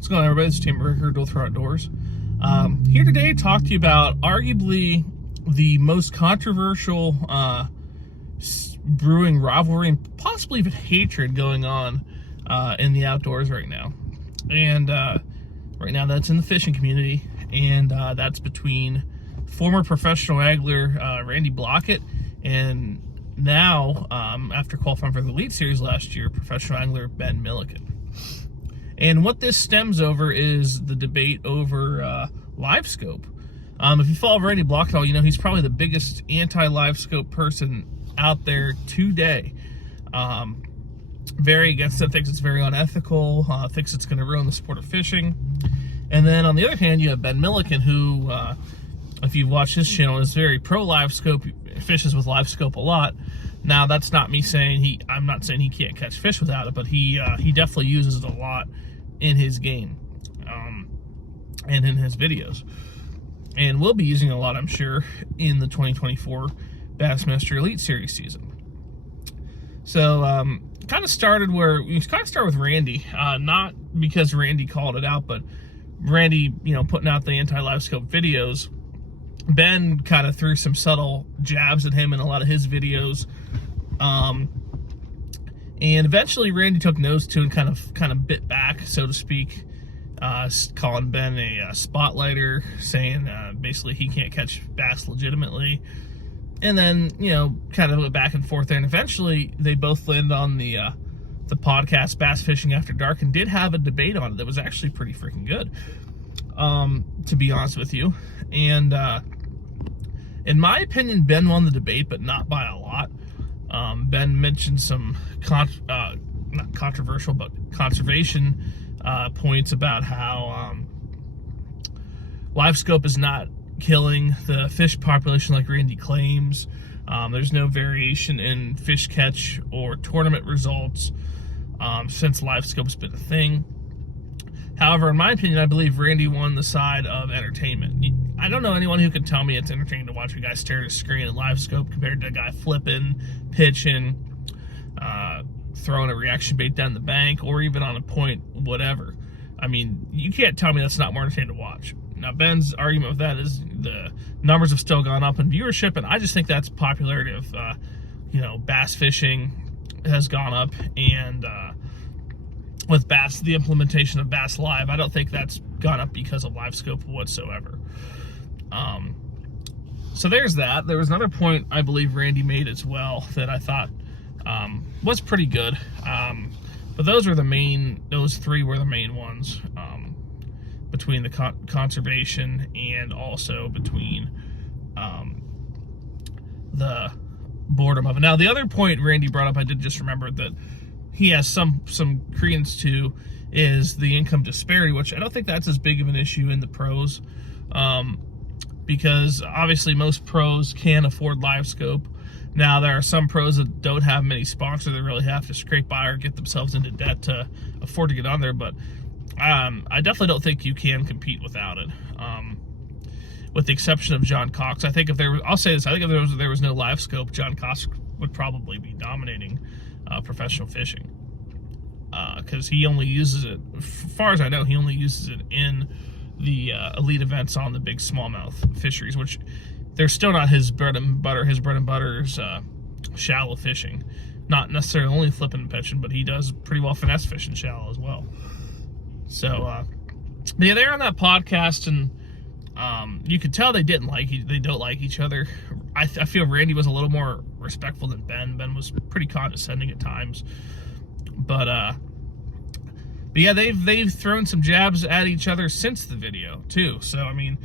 What's going on, everybody? This is Tim Ricker, Dual Throw Outdoors. Here today to talk to you about arguably the most controversial brewing rivalry and possibly even hatred going on in the outdoors right now. And right now that's in the fishing community, and that's between former professional angler Randy Blaukat and now, after qualifying for the Elite Series last year, professional angler Ben Milliken. And what this stems over is the debate over Livescope. If you follow Randy Blaukat, you know he's probably the biggest anti-Livescope person out there today. Very against it, thinks it's very unethical, thinks it's going to ruin the sport of fishing. And then on the other hand, you have Ben Milliken, who, if you've watched his channel, is very pro-Livescope, fishes with Livescope a lot. Now, that's not me saying I'm not saying he can't catch fish without it, but he definitely uses it a lot in his game and in his videos. And will be using it a lot, I'm sure, in the 2024 Bassmaster Elite Series season. So, kind of started with Randy, not because Randy called it out, but Randy, putting out the anti-Livescope videos. Ben kind of threw some subtle jabs at him in a lot of his videos. And eventually Randy took notice to and kind of bit back, so to speak, calling Ben a spotlighter, saying basically he can't catch bass legitimately. And then, kind of went back and forth there, and eventually they both landed on the podcast Bass Fishing After Dark and did have a debate on it that was actually pretty freaking good, to be honest with you. And in my opinion, Ben won the debate, but not by a lot. Ben mentioned some not controversial, but conservation points about how Livescope is not killing the fish population like Randy claims. There's no variation in fish catch or tournament results since Livescope's been a thing. However, in my opinion, I believe Randy won the side of entertainment. I don't know anyone who can tell me it's entertaining to watch a guy stare at a screen at Livescope compared to a guy flipping, pitching, throwing a reaction bait down the bank, or even on a point, whatever. I mean, you can't tell me that's not more entertaining to watch. Now, Ben's argument with that is the numbers have still gone up in viewership, and I just think that's popularity of, bass fishing has gone up, and with Bass, the implementation of Bass Live, I don't think that's gone up because of Livescope whatsoever. So there's that. There was another point I believe Randy made as well that I thought was pretty good. But those three were the main ones, between the conservation and also between the boredom of it. Now, the other point Randy brought up, I did just remember that he has some credence to, is the income disparity, which I don't think that's as big of an issue in the pros, because obviously most pros can afford Livescope. Now, there are some pros that don't have many sponsors that really have to scrape by or get themselves into debt to afford to get on there, but I definitely don't think you can compete without it, with the exception of John Cox. I think if there was no Livescope, John Cox would probably be dominating professional fishing, because he only uses it, as far as I know, he only uses it in the elite events on the big smallmouth fisheries, which they're still not his bread and butter. His bread and butter is shallow fishing, not necessarily only flipping and pitching, but he does pretty well finesse fishing shallow as well. So they're on that podcast, and you could tell they don't like each other. I feel Randy was a little more respectful than Ben. Ben was pretty condescending at times, but yeah, they've thrown some jabs at each other since the video too. So I mean,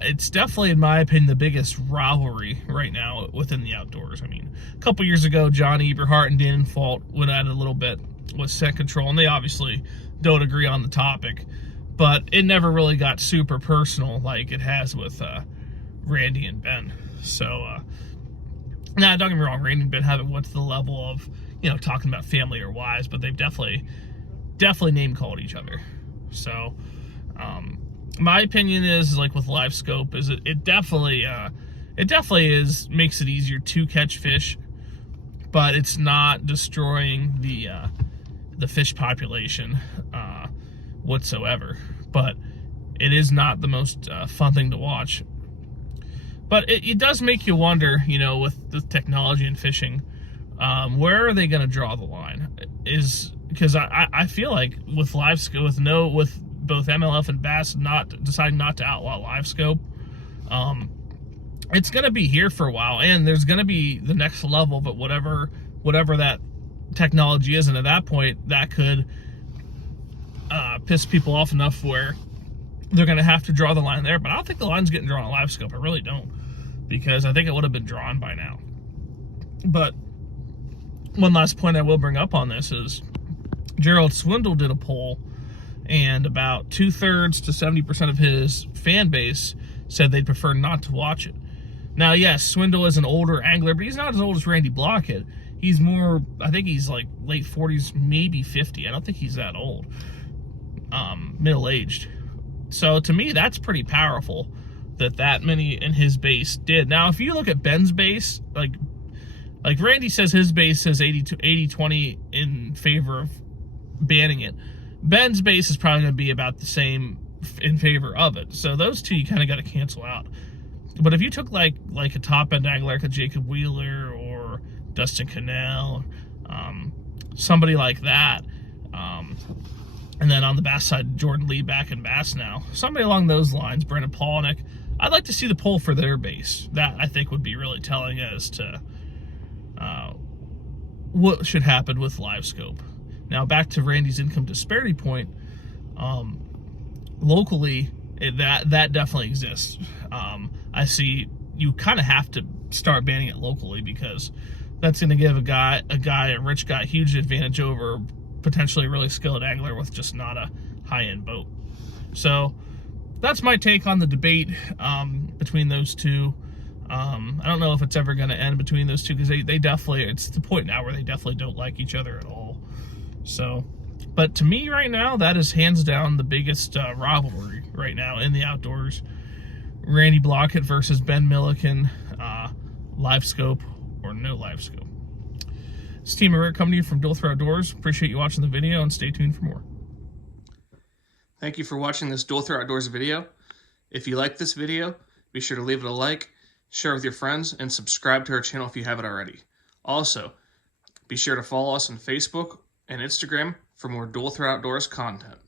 it's definitely, in my opinion, the biggest rivalry right now within the outdoors. I mean, a couple years ago, John Eberhart and Dan Fault went at it a little bit with Scent Control, and they obviously don't agree on the topic, but it never really got super personal like it has with Randy and Ben. So, now don't get me wrong, Randy and Ben haven't went to the level of, talking about family or wives, but they've definitely name called each other. So, my opinion is like with Livescope, is it definitely makes it easier to catch fish, but it's not destroying the fish population whatsoever. But it is not the most fun thing to watch. But it does make you wonder, you know, with the technology and fishing, where are they going to draw the line? Because I feel like with Livescope, with both MLF and Bass deciding not to outlaw Livescope, it's going to be here for a while, and there's going to be the next level, but whatever that technology is, and at that point, that could piss people off enough where they're going to have to draw the line there. But I don't think the line's getting drawn on Livescope. I really don't, because I think it would have been drawn by now. But one last point I will bring up on this is Gerald Swindle did a poll, and about 2/3 to 70% of his fan base said they'd prefer not to watch it. Now, yes, Swindle is an older angler, but he's not as old as Randy Blaukat. He's more, I think he's like late 40s, maybe 50. I don't think he's that old. Middle-aged. So to me, that's pretty powerful that many in his base did. Now, if you look at Ben's base, like Randy says his base says 80-20 in favor of banning it. Ben's base is probably going to be about the same in favor of it. So those two you kind of got to cancel out. But if you took like a top-end angler like a Jacob Wheeler or Dustin Cannell, somebody like that, and then on the Bass side, Jordan Lee back in Bass now, somebody along those lines, Brendan Polnick, I'd like to see the poll for their base. That, I think, would be really telling as to what should happen with Livescope. Now, back to Randy's income disparity point, locally, that definitely exists. I see you kind of have to start banning it locally, because that's going to give a rich guy, huge advantage over potentially a really skilled angler with just not a high-end boat. So that's my take on the debate between those two. I don't know if it's ever going to end between those two, because they definitely, it's the point now where they definitely don't like each other at all. So, but to me right now, that is hands down the biggest rivalry right now in the outdoors. Randy Blaukat versus Ben Milliken, Livescope or no Livescope. It's Team Eric coming to you from Dual Throat Outdoors. Appreciate you watching the video, and stay tuned for more. Thank you for watching this Dual Throat Outdoors video. If you like this video, be sure to leave it a like, share with your friends, and subscribe to our channel if you haven't already. Also, be sure to follow us on Facebook and Instagram for more Dual Throat Outdoors content.